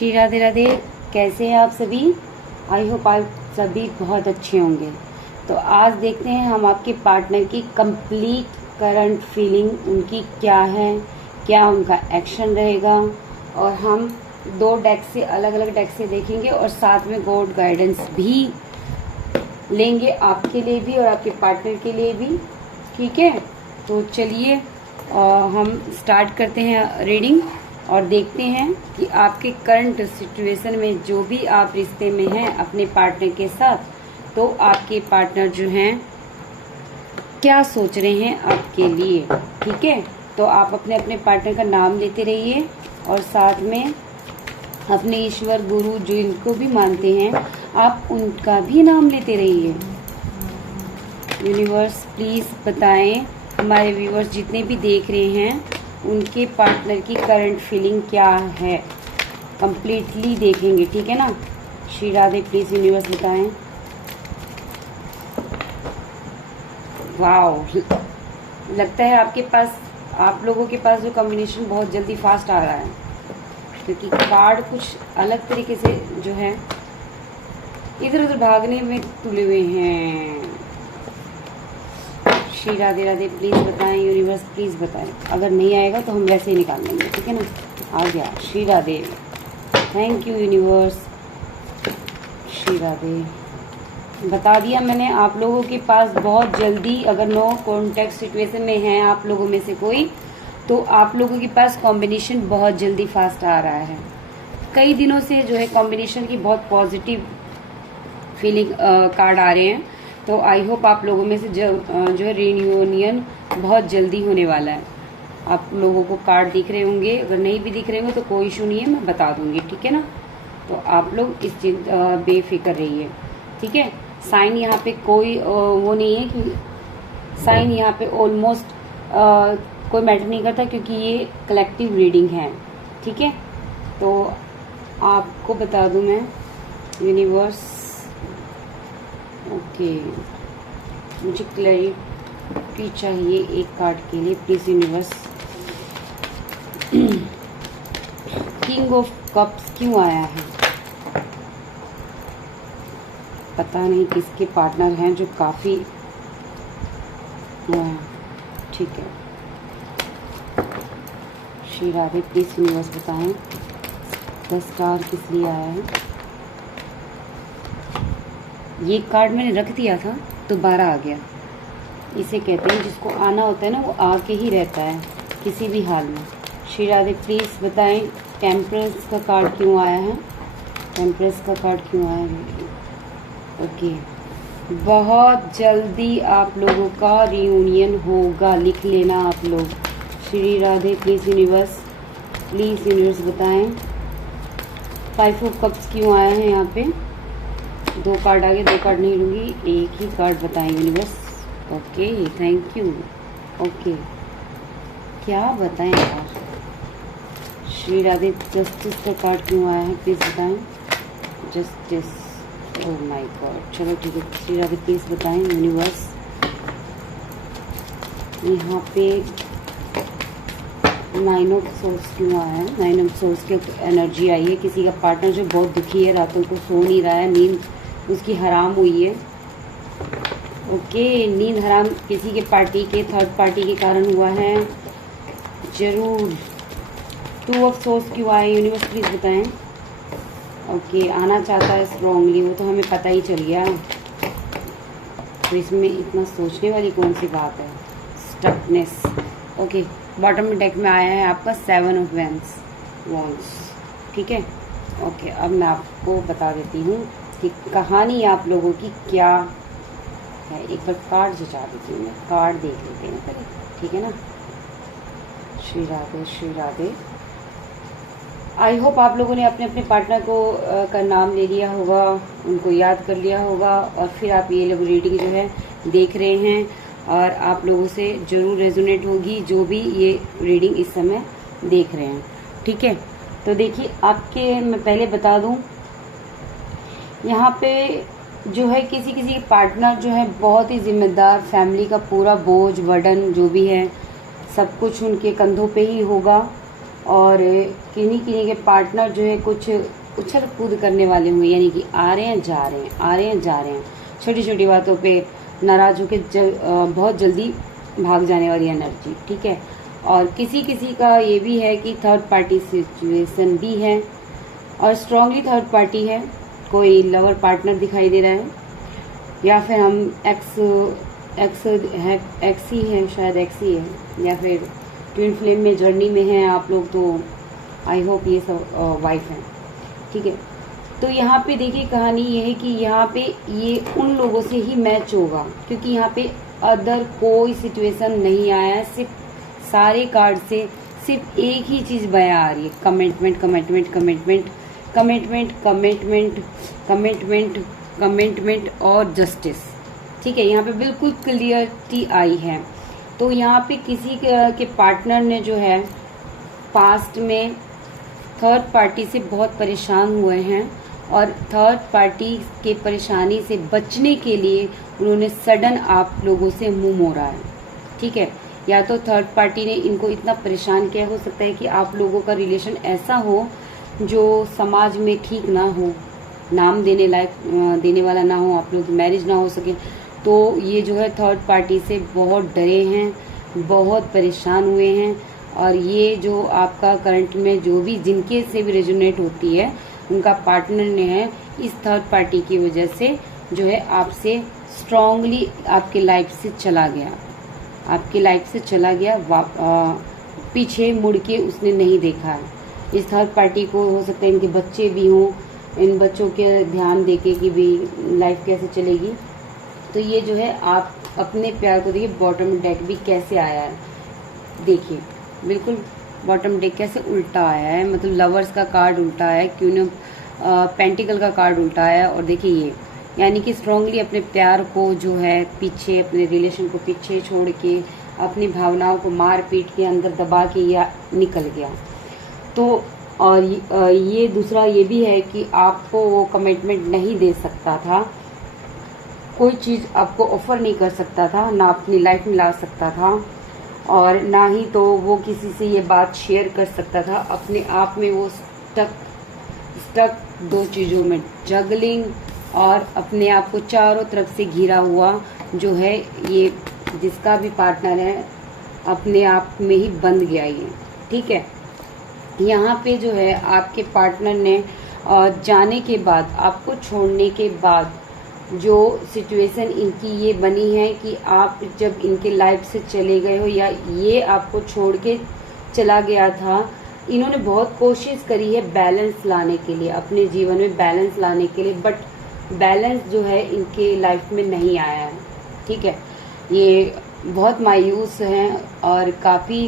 श्री राधे राधे। कैसे हैं आप सभी? आई होप आप सभी बहुत अच्छे होंगे। तो आज देखते हैं हम आपके पार्टनर की कंप्लीट करंट फीलिंग उनकी क्या है, क्या उनका एक्शन रहेगा, और हम दो डेक से अलग अलग डेक से देखेंगे और साथ में गॉड गाइडेंस भी लेंगे आपके लिए भी और आपके पार्टनर के लिए भी। ठीक है, तो चलिए हम स्टार्ट करते हैं रीडिंग और देखते हैं कि आपके करंट सिचुएशन में जो भी आप रिश्ते में हैं अपने पार्टनर के साथ, तो आपके पार्टनर जो हैं क्या सोच रहे हैं आपके लिए। ठीक है, तो आप अपने अपने पार्टनर का नाम लेते रहिए और साथ में अपने ईश्वर गुरु जो इनको भी मानते हैं आप उनका भी नाम लेते रहिए। यूनिवर्स प्लीज़ बताएं, हमारे व्यूअर्स जितने भी देख रहे हैं उनके पार्टनर की करंट फीलिंग क्या है, कंप्लीटली देखेंगे। ठीक है ना। श्री राधे प्लीज़ यूनिवर्स बताएं। वाओ, लगता है आपके पास, आप लोगों के पास जो कॉम्बिनेशन बहुत जल्दी फास्ट आ रहा है, क्योंकि कार्ड कुछ अलग तरीके से जो है इधर उधर भागने में तुले हुए हैं। श्री राधे राधे प्लीज़ बताएं यूनिवर्स, प्लीज़ बताएं। अगर नहीं आएगा तो हम वैसे ही निकाल लेंगे। ठीक है ना। आ गया Shri Radhe, thank you universe. Shri Radhe बता दिया मैंने। आप लोगों के पास बहुत जल्दी, अगर नो कॉन्टैक्ट सिचुएशन में हैं आप लोगों में से कोई, तो आप लोगों के पास कॉम्बिनेशन बहुत जल्दी फास्ट आ रहा है। कई दिनों से जो है कॉम्बिनेशन की बहुत पॉजिटिव फीलिंग कार्ड आ रहे हैं। तो आई होप आप लोगों में से जो है रियूनियन बहुत जल्दी होने वाला है। आप लोगों को कार्ड दिख रहे होंगे, अगर नहीं भी दिख रहे होंगे तो कोई इशू नहीं है, मैं बता दूंगी। ठीक है ना। तो आप लोग इस चीज बेफिक्र रहिए। ठीक है। साइन यहाँ पे कोई वो नहीं है कि साइन यहाँ पे ऑलमोस्ट कोई मैटर नहीं करता, क्योंकि ये कलेक्टिव रीडिंग है। ठीक है, तो आपको बता दूं मैं यूनिवर्स। ओके, मुझे क्लैरिटी चाहिए एक कार्ड के लिए, please universe. King of cups क्यों आया है? पता नहीं किसके पार्टनर हैं जो काफी वो हैं। ठीक है, श्री राधे प्लीज यूनिवर्स बताएं 10 स्टार किस लिए आया है। ये कार्ड मैंने रख दिया था दोबारा आ गया। इसे कहते हैं जिसको आना होता है ना वो आके ही रहता है किसी भी हाल में। श्री राधे प्लीज़ बताएं टेम्परेंस का कार्ड क्यों आया है। टेम्परेंस का कार्ड क्यों आया है? ओके, बहुत जल्दी आप लोगों का रियूनियन होगा, लिख लेना आप लोग। Shri Radhe please universe, please universe बताएं 5 ऑफ कप्स क्यों आया है यहाँ पे। 2 कार्ड आगे, 2 कार्ड नहीं लूँगी, एक ही कार्ड बताएं universe. Okay, thank you. Okay, क्या बताएं यार। श्री राधे जस्टिस का कार्ड क्यों आया है, प्लीज़ बताएं। Justice, oh my God. चलो ठीक है, श्री राधे प्लीज़ बताएं यूनिवर्स। यहाँ पे 9 ऑफ सोर्स क्यों आया है। 9 ऑफ सोर्स की एनर्जी आई है। किसी का पार्टनर जो बहुत दुखी है, रातों को सो नहीं रहा है, नींद उसकी हराम हुई है। ओके, नींद हराम किसी के पार्टी के थर्ड पार्टी के कारण हुआ है जरूर। 2 ऑफ सोर्स क्यों आए यूनिवर्स, प्लीज़ बताएं। ओके, आना चाहता है स्ट्रॉन्गली, वो तो हमें पता ही चल गया। तो इसमें इतना सोचने वाली कौन सी बात है। स्टकनेस। ओके, बॉटम में डेक में आया है आपका 7 ऑफ वॉन्ड्स। ठीक है। ओके, अब मैं आपको बता देती हूँ कि कहानी आप लोगों की क्या है। एक बार कार्ड जचा देती हूँ मैं, कार्ड देख लेते हैं पहले। ठीक है ना। श्री राधे, श्री राधे। आई होप आप लोगों ने अपने अपने पार्टनर को का नाम ले लिया होगा, उनको याद कर लिया होगा, और फिर आप ये लोग रीडिंग जो है देख रहे हैं और आप लोगों से ज़रूर रेजोनेट होगी जो भी ये रीडिंग इस समय देख रहे हैं। ठीक है, तो देखिए आपके, मैं पहले बता दूं यहाँ पे जो है किसी किसी के पार्टनर जो है बहुत ही जिम्मेदार, फैमिली का पूरा बोझ बर्डन जो भी है सब कुछ उनके कंधों पे ही होगा। और किन्हीं किन्हीं के पार्टनर जो है कुछ उछल कूद करने वाले हुए, यानी कि आ रहे हैं जा रहे हैं, आ रहे हैं जा रहे हैं, छोटी छोटी बातों पे नाराज होकर बहुत जल्दी भाग जाने वाली एनर्जी। ठीक है, और किसी किसी का ये भी है कि थर्ड पार्टी सिचुएशन भी है और स्ट्रांगली थर्ड पार्टी है, कोई लवर पार्टनर दिखाई दे रहा है, या फिर हम एक्स ही है, शायद एक्स ही है, या फिर ट्विन फ्लेम में जर्नी में हैं आप लोग, तो आई होप ये सब वाइफ है। ठीक है, तो यहाँ पे देखिए कहानी ये है कि यहाँ पे ये उन लोगों से ही मैच होगा, क्योंकि यहाँ पे अदर कोई सिचुएशन नहीं आया है, सिर्फ सारे कार्ड से सिर्फ एक ही चीज़ बयां आ रही है, commitment commitment commitment commitment commitment commitment commitment और जस्टिस। ठीक है, यहाँ पे बिल्कुल क्लियरिटी आई है। तो यहाँ पे किसी के पार्टनर ने जो है पास्ट में थर्ड पार्टी से बहुत परेशान हुए हैं और थर्ड पार्टी के परेशानी से बचने के लिए उन्होंने सडन आप लोगों से मुंह मोड़ा है। ठीक है, या तो थर्ड पार्टी ने इनको इतना परेशान किया, हो सकता है कि आप लोगों का रिलेशन ऐसा हो जो समाज में ठीक ना हो, नाम देने लायक देने वाला ना हो, आप लोग की मैरिज ना हो सके। तो ये जो है थर्ड पार्टी से बहुत डरे हैं, बहुत परेशान हुए हैं, और ये जो आपका करंट में जो भी जिनके से भी रेजोनेट होती है उनका पार्टनर ने है इस थर्ड पार्टी की वजह से जो है आपसे स्ट्रांगली आपके लाइफ से चला गया, आपके लाइफ से चला गया, पीछे मुड़ के उसने नहीं देखा है। इस थर्ड पार्टी को हो सकता है इनके बच्चे भी हों, इन बच्चों के ध्यान देके कि भी लाइफ कैसे चलेगी। तो ये जो है आप अपने प्यार को देखिए, बॉटम डेक भी कैसे आया है, देखिए बिल्कुल बॉटम डेक कैसे उल्टा आया है, मतलब लवर्स का कार्ड उल्टा है, क्वीन ऑफ पेंटिकल का कार्ड उल्टा है, और देखिए ये यानी कि स्ट्रांगली अपने प्यार को जो है पीछे, अपने रिलेशन को पीछे छोड़ के अपनी भावनाओं को मार पीट के अंदर दबा के या निकल गया। तो और ये दूसरा ये भी है कि आपको वो कमिटमेंट नहीं दे सकता था, कोई चीज़ आपको ऑफर नहीं कर सकता था, ना अपनी लाइफ में ला सकता था, और ना ही तो वो किसी से ये बात शेयर कर सकता था। अपने आप में वो स्टक दो चीज़ों में, जगलिंग और अपने आप को चारों तरफ से घिरा हुआ जो है, ये जिसका भी पार्टनर है अपने आप में ही बंद गया ये। ठीक है, यहाँ पे जो है आपके पार्टनर ने जाने के बाद, आपको छोड़ने के बाद जो सिचुएशन इनकी ये बनी है कि आप जब इनके लाइफ से चले गए हो या ये आपको छोड़ के चला गया था, इन्होंने बहुत कोशिश करी है बैलेंस लाने के लिए, अपने जीवन में बैलेंस लाने के लिए, बट बैलेंस जो है इनके लाइफ में नहीं आया है। ठीक है, ये बहुत मायूस हैं और काफ़ी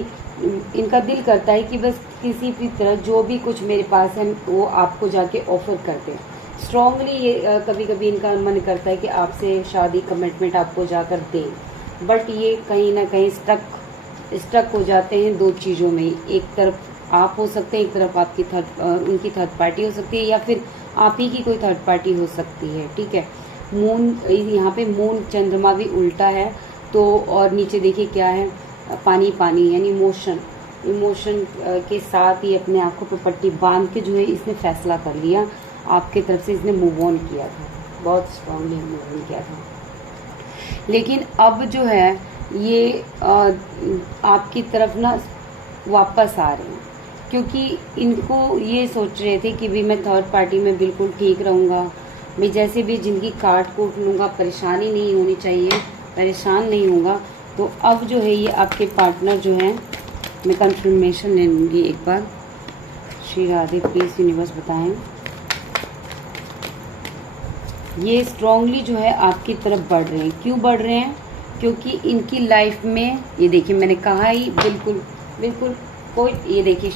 इनका दिल करता है कि बस किसी भी तरह जो भी कुछ मेरे पास है वो आपको जाके ऑफर करते हैं। स्ट्रांगली ये कभी कभी इनका मन करता है कि आपसे शादी कमिटमेंट आपको जाकर दें, बट ये कहीं ना कहीं स्टक हो जाते हैं दो चीज़ों में, एक तरफ आप हो सकते हैं, एक तरफ आपकी उनकी थर्ड पार्टी हो सकती है, या फिर आप ही की कोई थर्ड पार्टी हो सकती है। ठीक है, मून यहाँ पे मून चंद्रमा भी उल्टा है, तो और नीचे देखिए क्या है, पानी पानी यानी इमोशन के साथ ही अपने आंखों पर पट्टी बांध के जो है इसने फैसला कर लिया, आपके तरफ से इसने मूव ऑन किया था, बहुत स्ट्रांगली मूव ऑन किया था। लेकिन अब जो है ये आपकी तरफ ना वापस आ रहे हैं, क्योंकि इनको ये सोच रहे थे कि भी मैं थर्ड पार्टी में बिल्कुल ठीक रहूँगा, मैं जैसे भी जिंदगी काट कूट लूँगा, परेशानी नहीं होनी चाहिए, परेशान नहीं होगा। तो अब जो है ये आपके पार्टनर जो हैं, मैं कंफर्मेशन ले लूँगी एक बार। श्री राधे प्लीज़ यूनिवर्स बताएं। ये स्ट्रांगली जो है आपकी तरफ बढ़ रहे हैं, क्यों बढ़ रहे हैं? क्योंकि इनकी लाइफ में ये देखिए मैंने कहा ही बिल्कुल कोई, ये देखिए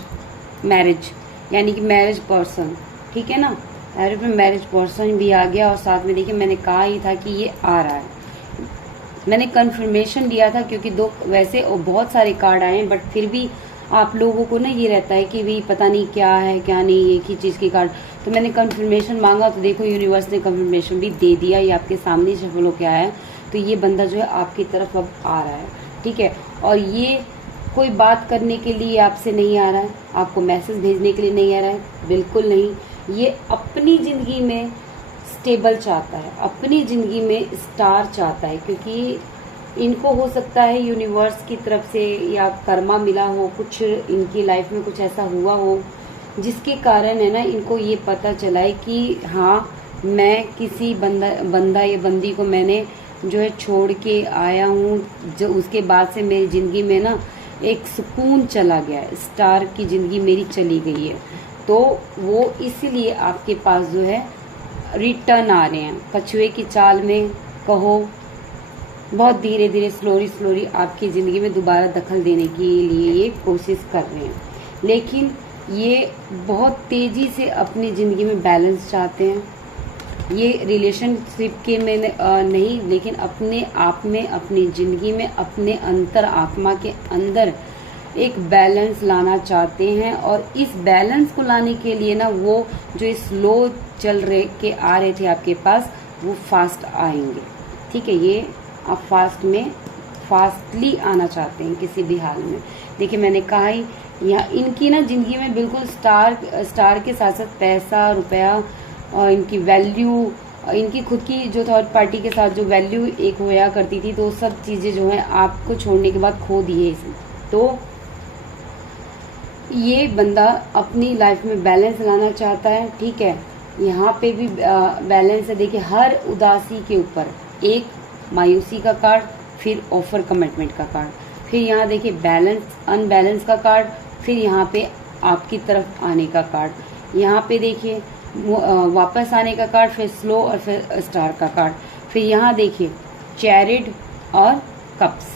मैरिज यानी कि मैरिज पर्सन, ठीक है ना, मैरिज पर्सन भी आ गया, और साथ में देखिए मैंने कहा ही था कि ये आ रहा है, मैंने कंफर्मेशन दिया था, क्योंकि दो वैसे बहुत सारे कार्ड आए हैं, बट फिर भी आप लोगों को ना ये रहता है कि भी पता नहीं क्या है क्या नहीं, एक ही चीज़ की कार्ड, तो मैंने कंफर्मेशन मांगा, तो देखो यूनिवर्स ने कंफर्मेशन भी दे दिया, ये आपके सामने सफल हो के आया है। तो ये बंदा जो है आपकी तरफ अब आ रहा है, ठीक है, और ये कोई बात करने के लिए आपसे नहीं आ रहा है, आपको मैसेज भेजने के लिए नहीं आ रहा है, बिल्कुल नहीं। ये अपनी ज़िंदगी में स्टेबल चाहता है, अपनी ज़िंदगी में स्टार चाहता है, क्योंकि इनको हो सकता है यूनिवर्स की तरफ से या कर्मा मिला हो, कुछ इनकी लाइफ में कुछ ऐसा हुआ हो जिसके कारण है ना इनको ये पता चला है कि हाँ, मैं किसी बंदा या बंदी को मैंने जो है छोड़ के आया हूँ, जो उसके बाद से मेरी ज़िंदगी में ना एक सुकून चला गया है, स्टार की ज़िंदगी मेरी चली गई है। तो वो इसीलिए आपके पास जो है रिटर्न आ रहे हैं, कछुए की चाल में कहो, बहुत धीरे धीरे स्लोली आपकी ज़िंदगी में दोबारा दखल देने के लिए ये कोशिश कर रहे हैं। लेकिन ये बहुत तेज़ी से अपनी ज़िंदगी में बैलेंस चाहते हैं। ये रिलेशनशिप के में नहीं, लेकिन अपने आप में, अपनी ज़िंदगी में, अपने अंतर आत्मा के अंदर एक बैलेंस लाना चाहते हैं। और इस बैलेंस को लाने के लिए ना वो जो स्लो चल रहे के आ रहे थे आपके पास, वो फास्ट आएंगे। ठीक है, ये आप फास्टली आना चाहते हैं किसी भी हाल में। देखिए मैंने कहा ही, यहाँ इनकी ना ज़िंदगी में बिल्कुल स्टार के साथ साथ पैसा, रुपया और इनकी वैल्यू, इनकी खुद की जो थर्ड पार्टी के साथ जो वैल्यू एक होया करती थी, तो सब चीज़ें जो है आपको छोड़ने के बाद खो दी है इसमें। तो ये बंदा अपनी लाइफ में बैलेंस लाना चाहता है। ठीक है, यहाँ पे भी बैलेंस है। देखिए हर उदासी के ऊपर एक मायूसी का कार्ड, फिर ऑफर कमिटमेंट का कार्ड, फिर यहाँ देखिए बैलेंस अनबैलेंस का कार्ड, फिर यहाँ पे आपकी तरफ आने का कार्ड, यहाँ पे देखिए वापस आने का कार्ड, फिर स्लो और फिर स्टार का कार्ड, फिर यहाँ देखिए चैरिट और कप्स,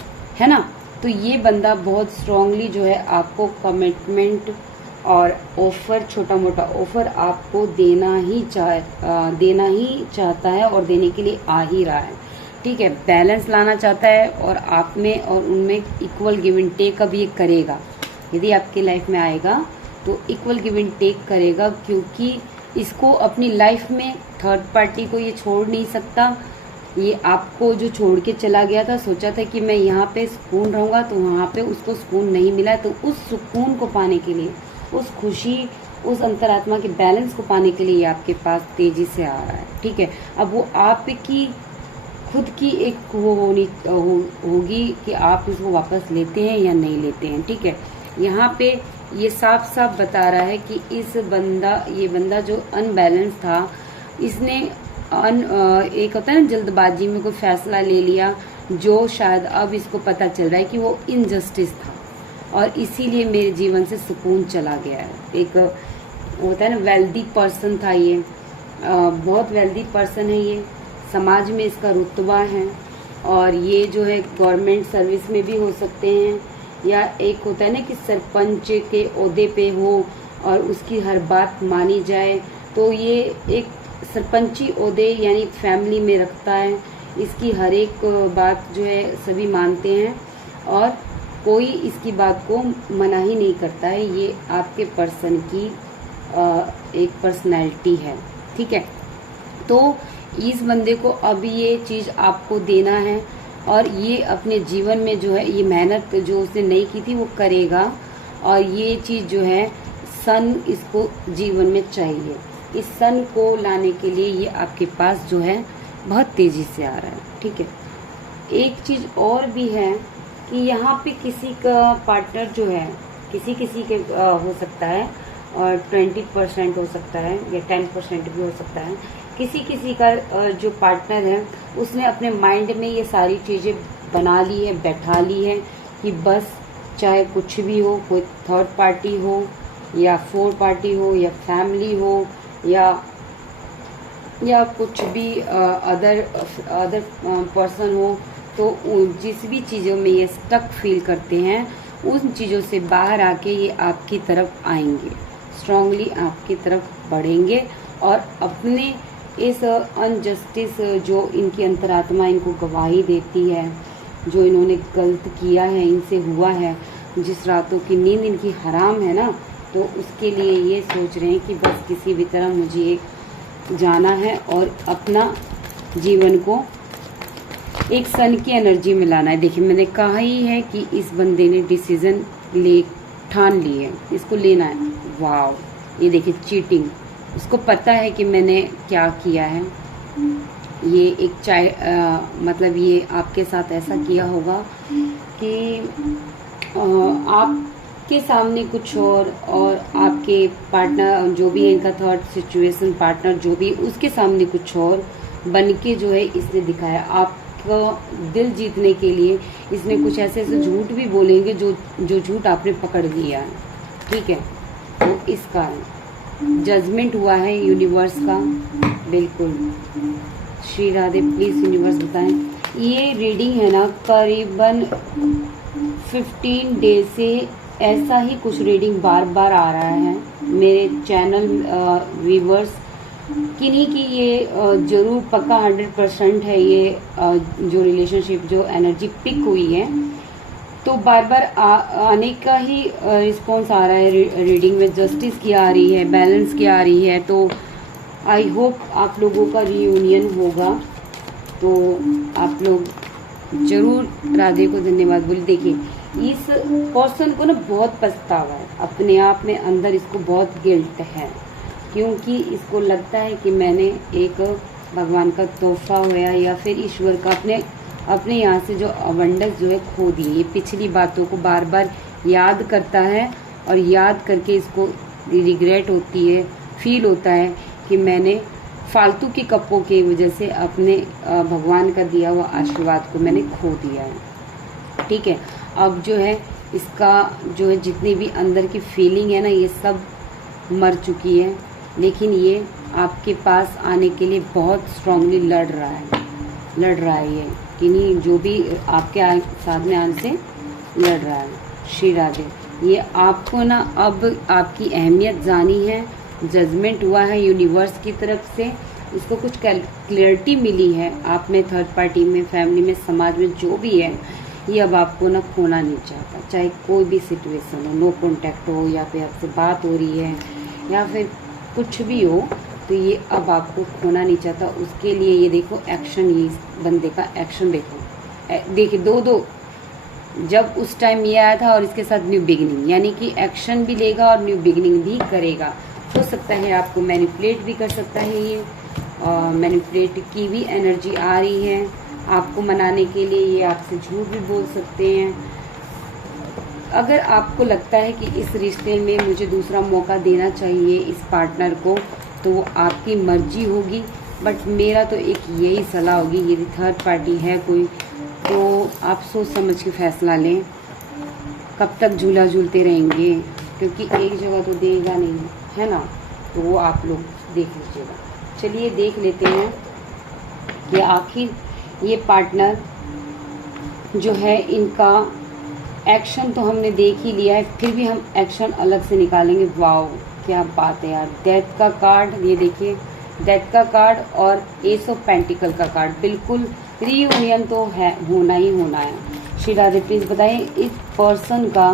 है ना। तो ये बंदा बहुत स्ट्रांगली जो है आपको कमिटमेंट और ऑफर, छोटा मोटा ऑफर आपको देना ही चाहता है और देने के लिए आ ही रहा है। ठीक है, बैलेंस लाना चाहता है और आप में और उनमें इक्वल गिव एंड टेक का भी करेगा। यदि आपकी लाइफ में आएगा तो इक्वल गिव एंड टेक करेगा, क्योंकि इसको अपनी लाइफ में थर्ड पार्टी को ये छोड़ नहीं सकता। ये आपको जो छोड़ के चला गया था, सोचा था कि मैं यहाँ पे सुकून रहूँगा, तो वहाँ पे उसको सुकून नहीं मिला। तो उस सुकून को पाने के लिए, उस खुशी, उस अंतरात्मा के बैलेंस को पाने के लिए ये आपके पास तेजी से आ रहा है। ठीक है, अब वो आपकी खुद की एक वो होगी कि आप इसको वापस लेते हैं या नहीं लेते हैं। ठीक है, यहाँ पे ये साफ साफ बता रहा है कि ये बंदा जो अनबैलेंस था, इसने एक होता है ना जल्दबाजी में कोई फैसला ले लिया, जो शायद अब इसको पता चल रहा है कि वो इनजस्टिस था और इसीलिए मेरे जीवन से सुकून चला गया है। एक होता है ना वेल्दी पर्सन था ये, बहुत वेल्दी पर्सन है ये, समाज में इसका रुतबा है, और ये जो है गवर्नमेंट सर्विस में भी हो सकते हैं, या एक होता है ना कि सरपंच के ओहदे पे हो और उसकी हर बात मानी जाए। तो ये एक सरपंची ओहदे यानी फैमिली में रखता है, इसकी हर एक बात जो है सभी मानते हैं और कोई इसकी बात को मना ही नहीं करता है। ये आपके पर्सन की एक पर्सनैलिटी है। ठीक है, तो इस बंदे को अब ये चीज़ आपको देना है और ये अपने जीवन में जो है ये मेहनत जो उसने नहीं की थी वो करेगा, और ये चीज़ जो है सन इसको जीवन में चाहिए। इस सन को लाने के लिए ये आपके पास जो है बहुत तेज़ी से आ रहा है। ठीक है, एक चीज़ और भी है कि यहाँ पे किसी का पार्टनर जो है किसी के हो सकता है, और 20% हो सकता है या 10% भी हो सकता है। किसी का जो पार्टनर है उसने अपने माइंड में ये सारी चीज़ें बना ली है, बैठा ली है कि बस चाहे कुछ भी हो, कोई थर्ड पार्टी हो या फोर्थ पार्टी हो या फैमिली हो या कुछ भी अदर पर्सन हो, तो जिस भी चीज़ों में ये स्टक फील करते हैं उन चीज़ों से बाहर आके ये आपकी तरफ आएंगे, स्ट्रांगली आपकी तरफ बढ़ेंगे और अपने इस अनजस्टिस जो इनकी अंतरात्मा इनको गवाही देती है, जो इन्होंने गलत किया है, इनसे हुआ है, जिस रातों की नींद इनकी हराम है ना, तो उसके लिए ये सोच रहे हैं कि बस किसी भी तरह मुझे जाना है और अपना जीवन को एक सन की एनर्जी में लाना है। देखिए मैंने कहा ही है कि इस बंदे ने डिसीजन ले ठान ली है, इसको लेना है। वाव, ये देखिए चीटिंग, उसको पता है कि मैंने क्या किया है। ये एक मतलब ये आपके साथ ऐसा किया होगा कि आपके सामने कुछ और आपके पार्टनर जो भी है, इनका थर्ड सिचुएशन पार्टनर जो भी, उसके सामने कुछ और बन के जो है इसने दिखाया। आपका दिल जीतने के लिए इसने कुछ ऐसे ऐसे झूठ भी बोलेंगे जो झूठ आपने पकड़ लिया है, ठीक है। तो इसका जजमेंट हुआ है यूनिवर्स का, बिल्कुल। श्री राधे प्लीज यूनिवर्स बताएं। ये रीडिंग है ना करीबन 15 डेज से ऐसा ही कुछ रीडिंग बार बार आ रहा है मेरे चैनल व्यूवर्स। किन्हीं की ये जरूर पक्का 100% है ये जो रिलेशनशिप जो एनर्जी पिक हुई है, तो बार बार आने का ही रिस्पॉन्स आ रहा है। रीडिंग में जस्टिस की आ रही है, बैलेंस की आ रही है, तो आई होप आप लोगों का रियूनियन होगा। तो आप लोग जरूर राधे को धन्यवाद बोलिए। देखिए इस पर्सन को ना बहुत पछतावा है अपने आप में, अंदर इसको बहुत गिल्ट है, क्योंकि इसको लगता है कि मैंने एक भगवान का तोहफा होया या फिर ईश्वर का अपने यहाँ से जो अबंडेंस जो है खो दी। ये पिछली बातों को बार बार याद करता है और याद करके इसको रिग्रेट होती है, फील होता है कि मैंने फालतू की कपों की वजह से अपने भगवान का दिया हुआ आशीर्वाद को मैंने खो दिया है, ठीक है। अब जो है इसका जो है जितनी भी अंदर की फीलिंग है ना, ये सब मर चुकी है, लेकिन ये आपके पास आने के लिए बहुत स्ट्रांगली लड़ रहा है ये, कि नहीं जो भी आपके साथ में आने से लड़ रहा है। श्री राधे, ये आपको ना अब आपकी अहमियत जानी है, जजमेंट हुआ है यूनिवर्स की तरफ से, इसको कुछ क्लैरिटी मिली है आप में, थर्ड पार्टी में, फैमिली में, समाज में जो भी है, ये अब आपको ना खोना नहीं चाहता। चाहे कोई भी सिचुएशन हो, नो कॉन्टैक्ट हो या फिर आपसे बात हो रही है या फिर कुछ भी हो, तो ये अब आपको खोना नहीं चाहता। उसके लिए ये देखो एक्शन, ये बंदे का एक्शन देखिए दो जब उस टाइम ये आया था और इसके साथ न्यू बिगिनिंग, यानी कि एक्शन भी लेगा और न्यू बिगिनिंग भी करेगा। हो सकता है आपको मैनिपुलेट भी कर सकता है ये, और मैनिपुलेट की भी एनर्जी आ रही है आपको मनाने के लिए। ये आपसे झूठ भी बोल सकते हैं। अगर आपको लगता है कि इस रिश्ते में मुझे दूसरा मौका देना चाहिए इस पार्टनर को, तो वो आपकी मर्जी होगी, बट मेरा तो एक यही सलाह होगी, यदि थर्ड पार्टी है कोई, तो आप सोच समझ के फैसला लें। कब तक झूला झूलते रहेंगे, क्योंकि एक जगह तो देगा नहीं, है ना। तो वो आप लोग देख लीजिएगा। चलिए देख लेते हैं कि आखिर ये पार्टनर जो है, इनका एक्शन तो हमने देख ही लिया है, फिर भी हम एक्शन अलग से निकालेंगे। वाओ क्या बात है यार। डेथ का कार्ड, ये देखिए डेथ का कार्ड और एस ऑफ पेंटिकल का कार्ड, बिल्कुल रीयूनियन तो है, होना ही होना है। श्री राधे प्लीज बताइए इस पर्सन का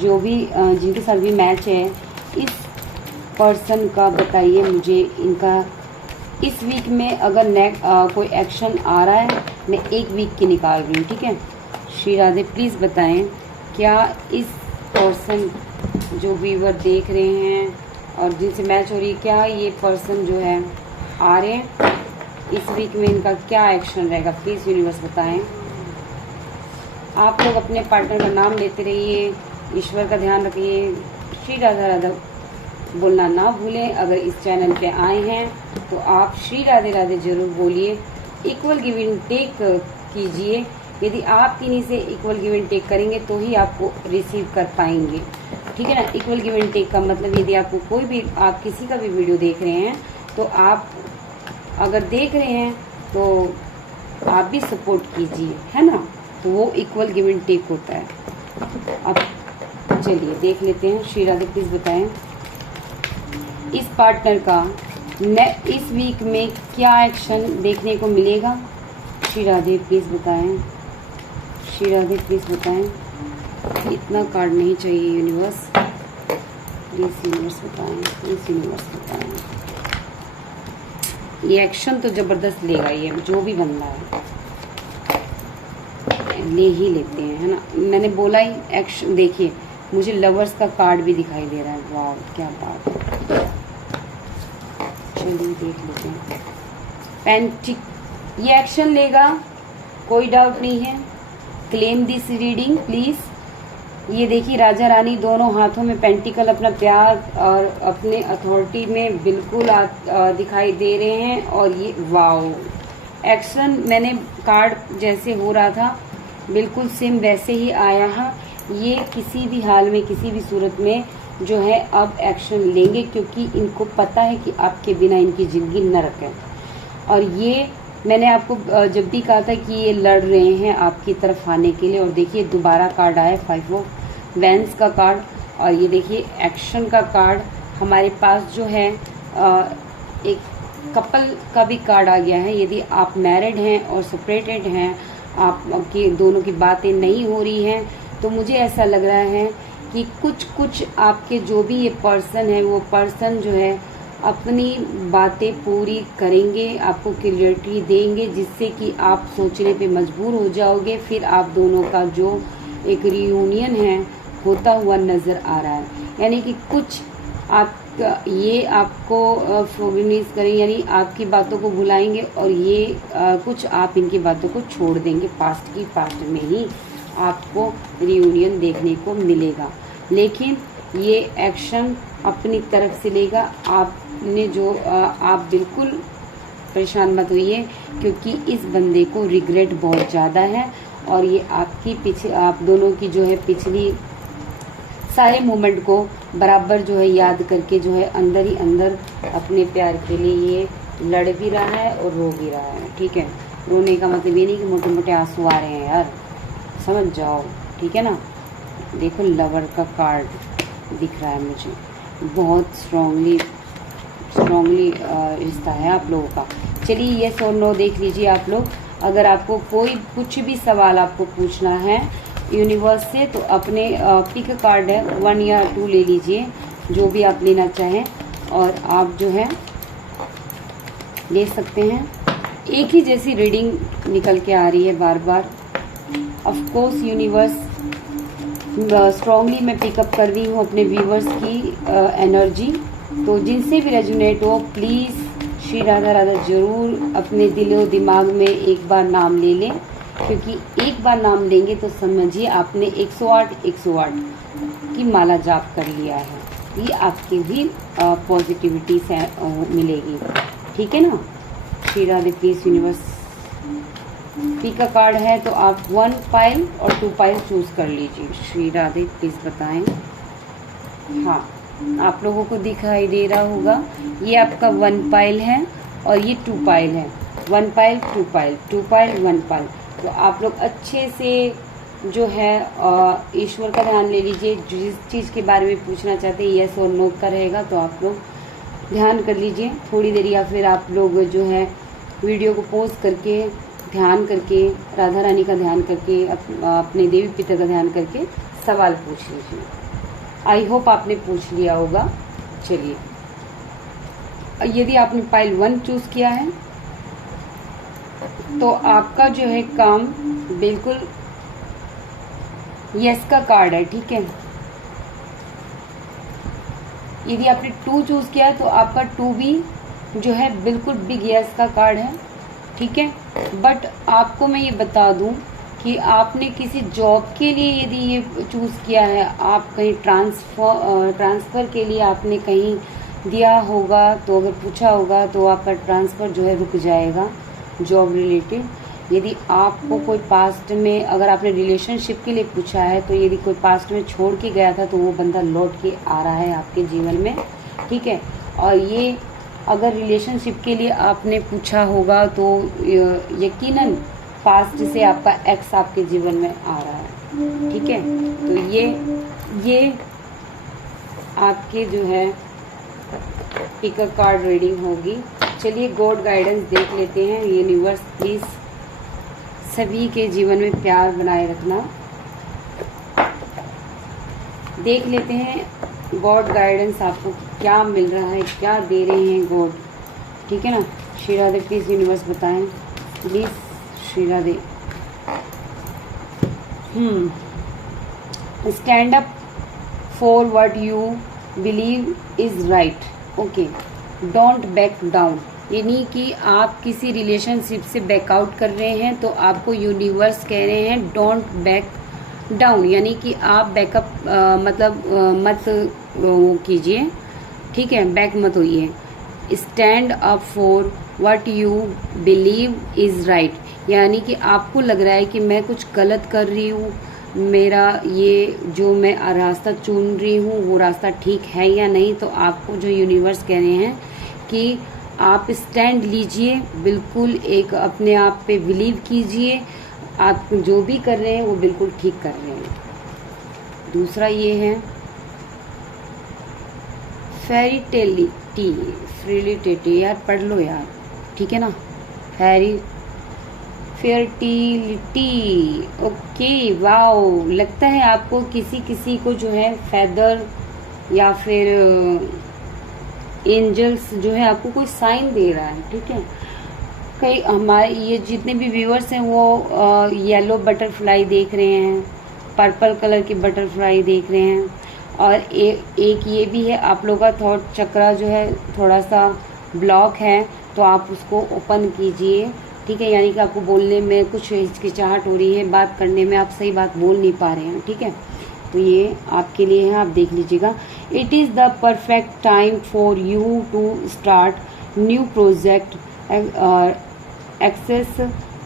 जो भी जिनके साथ भी मैच है, इस पर्सन का बताइए मुझे, इनका इस वीक में अगर कोई एक्शन आ रहा है, मैं एक वीक की निकाल रही हूँ, ठीक है। श्री राधे प्लीज़ बताएं क्या इस पर्सन जो व्यूवर देख रहे हैं और जिनसे मैच हो रही है, क्या ये पर्सन जो है आ रहे हैं इस वीक में, इनका क्या एक्शन रहेगा, प्लीज़ यूनिवर्स बताएं। आप लोग अपने पार्टनर का नाम लेते रहिए, ईश्वर का ध्यान रखिए, श्री राधा राधा बोलना ना भूलें। अगर इस चैनल पे आए हैं तो आप श्री राधे राधे जरूर बोलिए। इक्वल गिव एंड टेक कीजिए, यदि आप किन्हीं से इक्वल गिव एंड टेक करेंगे तो ही आपको रिसीव कर पाएंगे, ठीक है ना। इक्वल गिव एंड टेक का मतलब यदि आपको कोई भी, आप किसी का भी वीडियो देख रहे हैं, तो आप अगर देख रहे हैं तो आप भी सपोर्ट कीजिए, है ना, तो वो इक्वल गिव एंड टेक होता है। अब चलिए देख लेते हैं। श्री राधे प्लीज बताएं इस पार्टनर का इस वीक में क्या एक्शन देखने को मिलेगा। श्री राधे प्लीज बताएं, श्री राधे प्लीज बताएं। इतना कार्ड नहीं चाहिए यूनिवर्स, प्लीज यूनिवर्स बताएं, प्लीज यूनिवर्स बताएं। ये एक्शन तो जबरदस्त लेगा ये जो भी बंदा है, ले ही लेते हैं, है ना। मैंने बोला ही एक्शन। देखिए मुझे लवर्स का कार्ड भी दिखाई दे रहा है। वाह क्या बात है। चलिए देख लेते हैं। पेंटिक, ये एक्शन लेगा, कोई डाउट नहीं है। Claim this reading please. ये देखिए राजा रानी दोनों हाथों में पेंटिकल अपना प्यार और अपने अथॉरिटी में बिल्कुल दिखाई दे रहे हैं। और ये वाओ एक्शन, मैंने कार्ड जैसे हो रहा था बिल्कुल सेम वैसे ही आया है। ये किसी भी हाल में किसी भी सूरत में जो है अब एक्शन लेंगे, क्योंकि इनको पता है कि आपके बिना इनकी ज़िंदगी नरक है। और ये मैंने आपको जब भी कहा था कि ये लड़ रहे हैं आपकी तरफ आने के लिए। और देखिए दोबारा कार्ड आया 5 ऑफ वैंस का कार्ड। और ये देखिए एक्शन का कार्ड हमारे पास जो है एक कपल का भी कार्ड आ गया है। यदि आप मैरिड हैं और सेपरेटेड हैं, आपकी दोनों की बातें नहीं हो रही हैं, तो मुझे ऐसा लग रहा है कि कुछ आपके जो भी ये पर्सन है वो पर्सन जो है अपनी बातें पूरी करेंगे, आपको क्लियरिटी देंगे, जिससे कि आप सोचने पे मजबूर हो जाओगे। फिर आप दोनों का जो एक रियूनियन है होता हुआ नज़र आ रहा है। यानी कि कुछ ये आपको फॉरगिवनेस करें, यानी आपकी बातों को भुलाएंगे। और ये कुछ आप इनकी बातों को छोड़ देंगे। पास्ट में ही आपको रियूनियन देखने को मिलेगा। लेकिन ये एक्शन अपनी तरफ से लेगा। आपने जो आप बिल्कुल परेशान मत होइए, क्योंकि इस बंदे को रिग्रेट बहुत ज़्यादा है। और ये आपकी आप दोनों की जो है पिछली सारे मोमेंट को बराबर जो है याद करके जो है अंदर ही अंदर अपने प्यार के लिए ये लड़ भी रहा है और रो भी रहा है। ठीक है, रोने का मतलब ये नहीं कि मोटे मोटे आंसू आ रहे हैं यार, समझ जाओ। ठीक है ना। देखो लवर का कार्ड दिख रहा है मुझे, बहुत स्ट्रांगली रिश्ता है आप लोगों का। चलिए येस और नो देख लीजिए आप लोग। अगर आपको कोई कुछ भी सवाल आपको पूछना है यूनिवर्स से, तो अपने पिक कार्ड है 1 या 2 ले लीजिए, जो भी आप लेना चाहें, और आप जो है ले सकते हैं। एक ही जैसी रीडिंग निकल के आ रही है बार बार। ऑफ कोर्स यूनिवर्स स्ट्रांगली मैं पिकअप कर रही हूँ अपने व्यूवर्स की एनर्जी। तो जिनसे भी रेजोनेट हो प्लीज़ श्री राधा राधा जरूर अपने दिलो दिमाग में एक बार नाम ले लें, क्योंकि एक बार नाम लेंगे तो समझिए आपने 108 की माला जाप कर लिया है। ये आपकी भी पॉजिटिविटी से मिलेगी। ठीक है ना। Shri Radhe please universe P का कार्ड है तो आप 1 पाइल और 2 पाइल चूज कर लीजिए। श्री राधे प्लीज बताएं। हाँ आप लोगों को दिखाई दे रहा होगा, ये आपका 1 पाइल है और ये 2 पाइल है। 1 पाइल 2 पाइल 2 पाइल 1 पाइल। तो आप लोग अच्छे से जो है ईश्वर का ध्यान ले लीजिए। जिस चीज़ के बारे में पूछना चाहते हैं यस और नो का रहेगा, तो आप लोग ध्यान कर लीजिए थोड़ी देर, या फिर आप लोग जो है वीडियो को पॉज करके ध्यान करके राधा रानी का ध्यान करके अपने देवी पिता का ध्यान करके सवाल पूछ लीजिए। आई होप आपने पूछ लिया होगा। चलिए, यदि आपने पाइल 1 चूज किया है तो आपका जो है काम बिल्कुल यस का कार्ड है। ठीक है। यदि आपने 2 चूज किया है तो आपका 2 भी जो है बिल्कुल बिग यस का कार्ड है। ठीक है। बट आपको मैं ये बता दूं कि आपने किसी जॉब के लिए यदि ये चूज किया है, आप कहीं ट्रांसफर के लिए आपने कहीं दिया होगा, तो अगर पूछा होगा तो आपका ट्रांसफर जो है रुक जाएगा जॉब रिलेटेड। यदि आपको कोई पास्ट में, अगर आपने रिलेशनशिप के लिए पूछा है, तो यदि कोई पास्ट में छोड़ के गया था तो वो बंदा लौट के आ रहा है आपके जीवन में। ठीक है। और ये अगर रिलेशनशिप के लिए आपने पूछा होगा तो यकीनन पास्ट से आपका एक्स आपके जीवन में आ रहा है। ठीक है। तो ये आपके जो है पिक अ कार्ड रीडिंग होगी। चलिए गॉड गाइडेंस देख लेते हैं। यूनिवर्स प्लीज सभी के जीवन में प्यार बनाए रखना। देख लेते हैं गॉड गाइडेंस आपको क्या मिल रहा है, क्या दे रहे हैं गॉड। ठीक है ना। श्री राधे प्लीज यूनिवर्स बताएं, please Shri Radhe. Stand up for what you believe is right. Okay, don't back down, यानी कि आप किसी रिलेशनशिप से बैकआउट कर रहे हैं तो आपको यूनिवर्स कह रहे हैं डोंट बैक डाउन, यानी कि आप बैकअप मत कीजिए, ठीक है, बैक मत होइए। Stand up for what you believe is right, यानी कि आपको लग रहा है कि मैं कुछ गलत कर रही हूँ, मेरा ये जो मैं रास्ता चुन रही हूँ वो रास्ता ठीक है या नहीं, तो आपको जो यूनिवर्स कह रहे हैं कि आप स्टैंड लीजिए, बिल्कुल एक अपने आप पे बिलीव कीजिए, आप जो भी कर रहे हैं वो बिल्कुल ठीक कर रहे हैं। दूसरा ये है फेरिटेलिटी, यार पढ़ लो यार, ठीक है ना, फेर्टिलिटी। ओके, वाओ, लगता है आपको किसी को जो है फेदर या फिर एंजल्स जो है आपको कोई साइन दे रहा है, ठीक है। कई हमारे ये जितने भी व्यूअर्स हैं वो येलो बटरफ्लाई देख रहे हैं, पर्पल कलर की बटरफ्लाई देख रहे हैं, और एक ये भी है आप लोगों का थॉट चक्रा जो है थोड़ा सा ब्लॉक है, तो आप उसको ओपन कीजिए, ठीक है, यानी कि आपको बोलने में कुछ हिचकिचाहट हो रही है, बात करने में आप सही बात बोल नहीं पा रहे हैं, ठीक है, तो ये आपके लिए है, आप देख लीजिएगा। It is the perfect time for you to start new project, access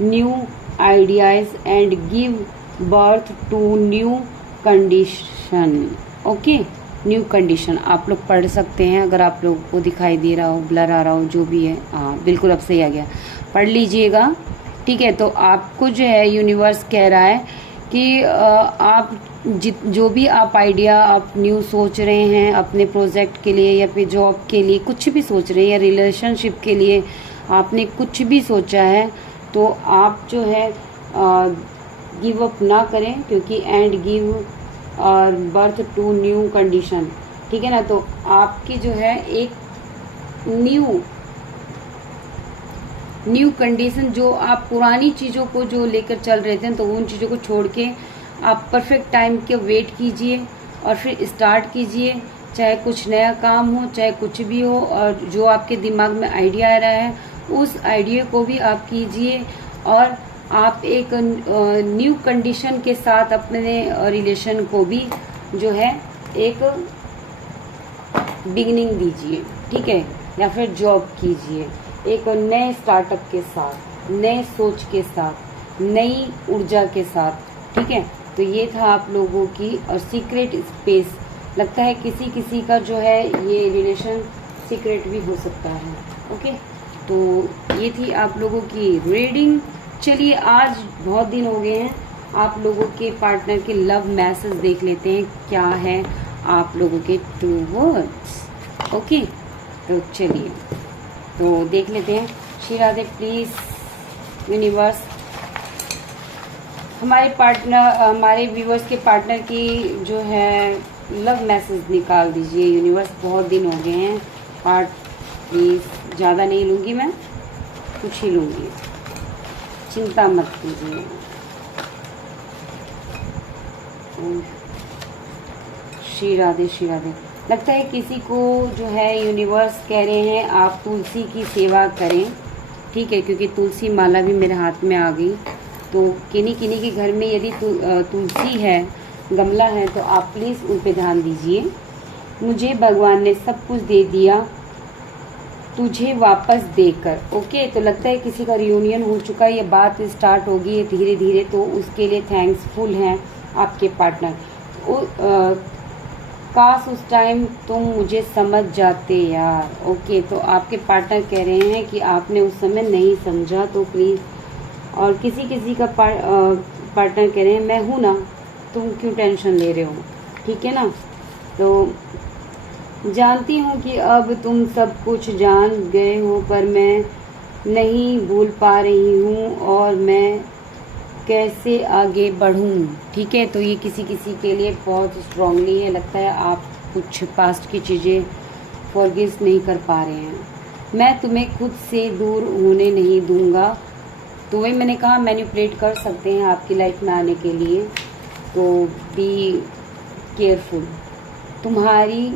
new ideas and give birth to new condition. Okay, new condition आप लोग पढ़ सकते हैं, अगर आप लोगों को दिखाई दे रहा हो, ब्लर आ रहा हो, जो भी है, हाँ बिल्कुल अब सही आ गया, पढ़ लीजिएगा, ठीक है। तो आपको जो है यूनिवर्स कह रहा है कि आप जो भी आप आइडिया आप न्यू सोच रहे हैं अपने प्रोजेक्ट के लिए या फिर जॉब के लिए, कुछ भी सोच रहे हैं, या रिलेशनशिप के लिए आपने कुछ भी सोचा है, तो आप जो है गिव अप ना करें, क्योंकि and give birth to new condition, ठीक है ना। तो आपकी जो है एक न्यू कंडीशन, जो आप पुरानी चीज़ों को जो लेकर चल रहे थे, तो उन चीज़ों को छोड़ के आप परफेक्ट टाइम के वेट कीजिए और फिर स्टार्ट कीजिए, चाहे कुछ नया काम हो, चाहे कुछ भी हो, और जो आपके दिमाग में आइडिया आ रहा है उस आइडिया को भी आप कीजिए, और आप एक न्यू कंडीशन के साथ अपने रिलेशन को भी जो है एक बिगिनिंग दीजिए, ठीक है, या फिर जॉब कीजिए एक नए स्टार्टअप के साथ, नए सोच के साथ, नई ऊर्जा के साथ, ठीक है। तो ये था आप लोगों की, और सीक्रेट स्पेस, लगता है किसी का जो है ये रिलेशन सीक्रेट भी हो सकता है। ओके, तो ये थी आप लोगों की रीडिंग। चलिए, आज बहुत दिन हो गए हैं, आप लोगों के पार्टनर के लव मैसेज देख लेते हैं, क्या है आप लोगों के 2 वर्ड्स। ओके, तो चलिए तो देख लेते हैं। श्री राधे, प्लीज़ यूनिवर्स हमारे व्यूवर्स के पार्टनर की जो है लव मैसेज निकाल दीजिए यूनिवर्स, बहुत दिन हो गए हैं। पार्ट प्लीज़, ज़्यादा नहीं लूँगी मैं, कुछ ही लूँगी, चिंता मत कीजिए। श्री राधे, श्री राधे। लगता है किसी को जो है यूनिवर्स कह रहे हैं आप तुलसी की सेवा करें, ठीक है, क्योंकि तुलसी माला भी मेरे हाथ में आ गई। तो किन्हीं के घर में यदि तुलसी है, गमला है, तो आप प्लीज़ उन पे ध्यान दीजिए। मुझे भगवान ने सब कुछ दे दिया, तुझे वापस देकर। ओके, तो लगता है किसी का रियूनियन हो चुका है, ये बात स्टार्ट होगी धीरे धीरे, तो उसके लिए थैंक्सफुल हैं आपके पार्टनर। काश उस टाइम तुम मुझे समझ जाते यार। ओके, तो आपके पार्टनर कह रहे हैं कि आपने उस समय नहीं समझा, तो प्लीज़। और किसी का पार्टनर कह रहे हैं मैं हूँ ना, तुम क्यों टेंशन ले रहे हो, ठीक है ना। तो जानती हूँ कि अब तुम सब कुछ जान गए हो, पर मैं नहीं भूल पा रही हूँ और मैं कैसे आगे बढ़ूँ, ठीक है। तो ये किसी के लिए बहुत स्ट्रांगली है, लगता है आप कुछ पास्ट की चीज़ें फॉरगिव नहीं कर पा रहे हैं। मैं तुम्हें खुद से दूर होने नहीं दूंगा, तो वही मैंने कहा मैनिपुलेट कर सकते हैं आपकी लाइफ में आने के लिए। तो बी केयरफुल। तुम्हारी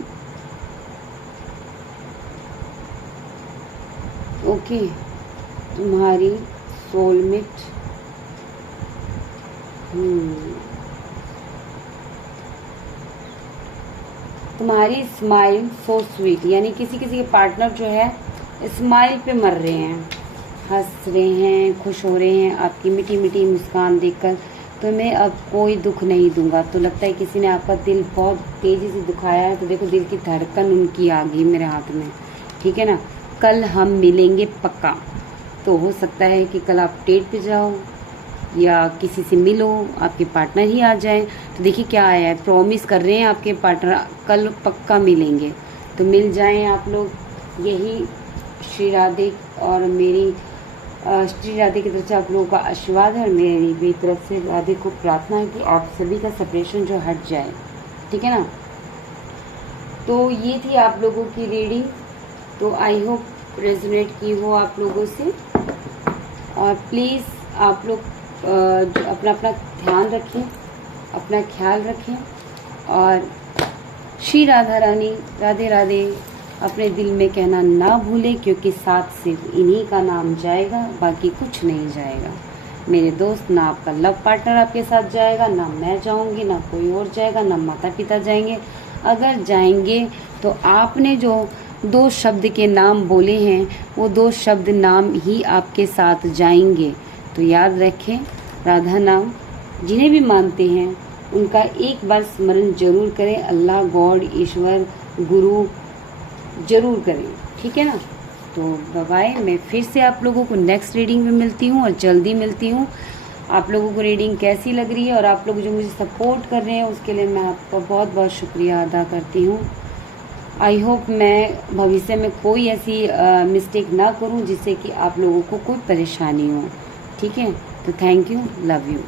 ओके तुम्हारी सोलमेट तुम्हारी स्माइल सो स्वीट, यानी किसी किसी के पार्टनर जो है स्माइल पे मर रहे हैं, हंस रहे हैं, खुश हो रहे हैं आपकी मीठी मीठी मुस्कान देखकर। तो मैं अब कोई दुख नहीं दूंगा। तो लगता है किसी ने आपका दिल बहुत तेज़ी से दुखाया है। तो देखो दिल की धड़कन उनकी आ गई मेरे हाथ में, ठीक है ना। कल हम मिलेंगे पक्का। तो हो सकता है कि कल आप डेट पे जाओ या किसी से मिलो, आपके पार्टनर ही आ जाए। तो देखिए क्या आया है, प्रॉमिस कर रहे हैं आपके पार्टनर कल पक्का मिलेंगे। तो मिल जाएं आप लोग। यही श्री राधे और मेरी श्री राधे की तरफ से आप लोगों का आशीर्वाद है और मेरी भी तरफ से राधे को प्रार्थना है कि आप सभी का सेपरेशन जो हट जाए, ठीक है ना। तो ये थी आप लोगों की रीडिंग। तो आई होप रेजोनेट की हो आप लोगों से। और प्लीज़ आप लोग अपना अपना ध्यान रखें, अपना ख्याल रखें और श्री राधा रानी राधे राधे अपने दिल में कहना ना भूलें, क्योंकि साथ सिर्फ इन्हीं का नाम जाएगा, बाकी कुछ नहीं जाएगा मेरे दोस्त। ना आपका लव पार्टनर आपके साथ जाएगा, ना मैं जाऊंगी, ना कोई और जाएगा, ना माता पिता जाएंगे। अगर जाएंगे तो आपने जो 2 शब्द के नाम बोले हैं वो 2 शब्द नाम ही आपके साथ जाएंगे। तो याद रखें, राधा नाम जिन्हें भी मानते हैं उनका एक बार स्मरण जरूर करें। अल्लाह, गॉड, ईश्वर, गुरु जरूर करें, ठीक है ना। तो बाय बाय। मैं फिर से आप लोगों को नेक्स्ट रीडिंग में मिलती हूँ और जल्दी मिलती हूँ। आप लोगों को रीडिंग कैसी लग रही है और आप लोग जो मुझे सपोर्ट कर रहे हैं उसके लिए मैं आपका बहुत बहुत शुक्रिया अदा करती हूँ। आई होप मैं भविष्य में कोई ऐसी मिस्टेक ना करूँ जिससे कि आप लोगों को कोई परेशानी हो, ठीक है। तो थैंक यू, लव यू।